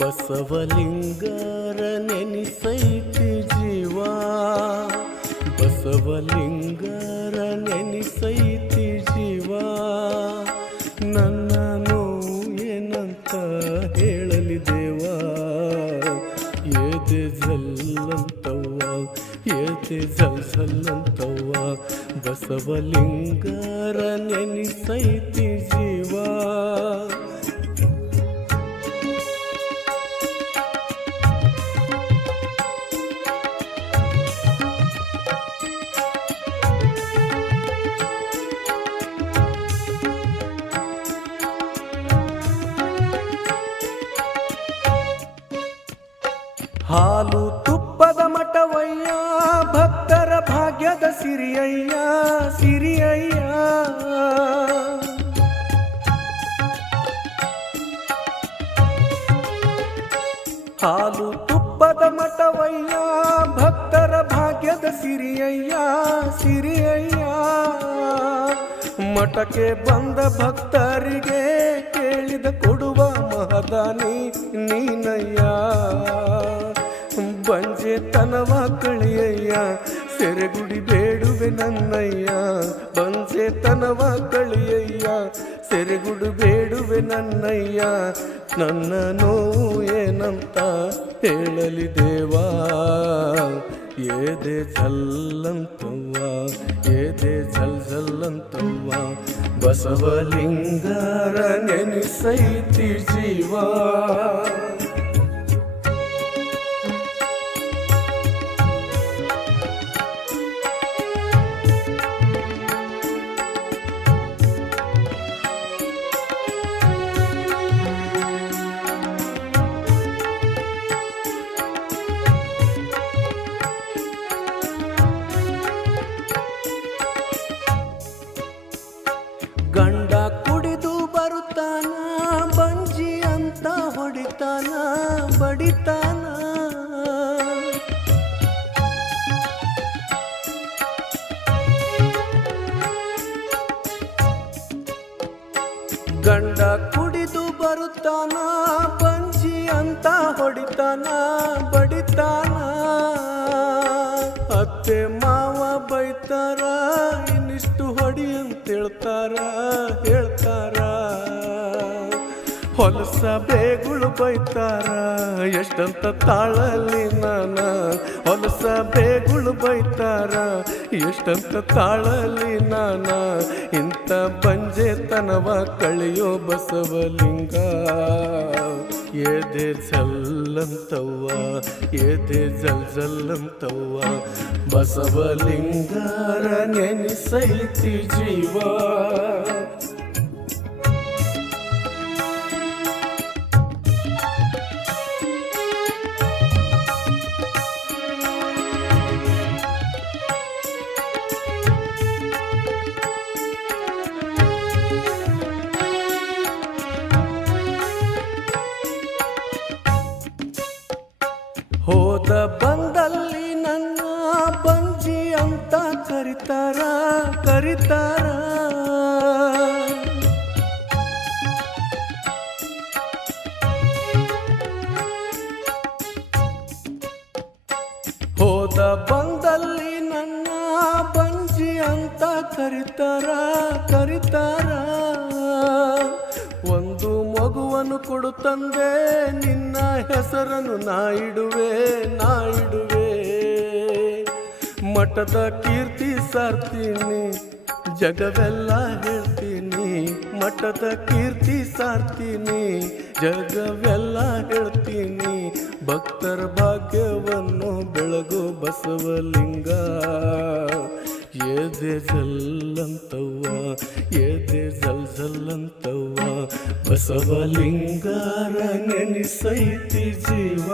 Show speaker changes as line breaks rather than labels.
ಬಸವಲಿಂಗರ ನೆನಿಸೈತಿ ಜೀವ. ಬಸವಲಿಂಗರ ನೆನಿಸೈತಿ ಜೀವ. ನನ್ನ ಏನಂತ ಹೇಳಲಿ ದೇವ. ಏದೆ ಜಲ್ಲಂತವ್ವ ಏದೆ ಝಲ್ ಝಲ್ಲಂತವ್ವ ಬಸವಲಿಂಗರ ನೆನಿಸೈತಿ ಜೀವ. ಹಾಲು ತುಪ್ಪದ ಮಠವಯ್ಯ, ಭಕ್ತರ ಭಾಗ್ಯದ ಸಿರಿಯಯ್ಯ ಸಿರಿಯಯ್ಯ. ಹಾಲು ತುಪ್ಪದ ಮಠವಯ್ಯ, ಭಕ್ತರ ಭಾಗ್ಯದ ಸಿರಿಯಯ್ಯ ಸಿರಿಯಯ್ಯ. ಮಠಕ್ಕೆ ಬಂದ ಭಕ್ತರಿಗೆ ಕೇಳಿದ ಕೊಡುವ ಮಹದಾನಿ ನೀನಯ್ಯ. ಬಂಜೆತನವ ಕಳಿಯಯ್ಯ, ಸೆರೆಗುಡಿ ಬೇಡುವೆ ನನ್ನಯ್ಯ. ಬಂಜೆತನವ ಕಳಿಯಯ್ಯ, ಸೆರೆಗುಡು ಬೇಡುವೆ ನನ್ನಯ್ಯ. ನನ್ನ ನೋವು ಏನಂತ ಹೇಳಲಿ ದೇವಾ. ಏದೆ ಜಲ್ಲಂತವ್ವ ಏದೆ ಜಲ್ ಜಲ್ಲಂತವ್ವ. ಬಸವಲಿಂಗರ ನೆನಿಸೈತಿ ಜೀವ ಹೊಡಿತಾನ ಬಡಿತಾನ. ಅತ್ತೆ ಮಾವ ಬೈತಾರ, ಇನ್ನಿಷ್ಟು ಹೊಡಿ ಅಂತ ಹೇಳ್ತಾರ. ಹೇಳ್ತಾರ ಹೊಲಸ ಬೇಗುಳು ಬೈತಾರ, ಎಷ್ಟಂತ ತಾಳಲಿ ನಾನ. ಹೊಲಸ ಬೇಗುಳು ಬೈತಾರ, ಎಷ್ಟಂತ ತಾಳಲಿ ನಾನ. ಇಂಥ ಬಂಜೆತನವ ಕಳೆಯೋ ಬಸವಲಿಂಗ. ಏದೆ ಜಲ್ಲಂತವ್ವ ಏದೆ ಜಲ್ ಜಲ್ಲಂತವ್ವ ಬಸವಲಿಂಗರ ನೆನಿಸೈತಿ ಜೀವ ಕರಿತಾರ ಹೋದ ಬಂದಲ್ಲಿ ನನ್ನ ಬಂಜಿ ಅಂತ ಕರಿತಾರ ಕರಿತಾರ. ಒಂದು ಮಗುವನ್ನು ಕೊಡು ತಂದೆ, ನಿನ್ನ ಹೆಸರನ್ನು ನಾ ಇಡುವೆ. ಮಠದ ಕೀರ್ತಿ ಸಾರ್ತೀನಿ ಜಗವೆಲ್ಲ ಹೇಳ್ತೀನಿ, ಮಠದ ಕೀರ್ತಿ ಸಾರ್ತೀನಿ, ಜಗವೆಲ್ಲ ಹೇಳ್ತೀನಿ. ಭಕ್ತರ ಭಾಗ್ಯವನ್ನು ಬೆಳಗು ಬಸವಲಿಂಗ. ಎದೆ ಜಲ್ಲಂತವ್ವ, ಎದೆ ಜಲ್ ಜಲ್ಲಂತವ್ವ, ಬಸವಲಿಂಗಾರ ನೆನಿಸೈತಿ ಜೀವ.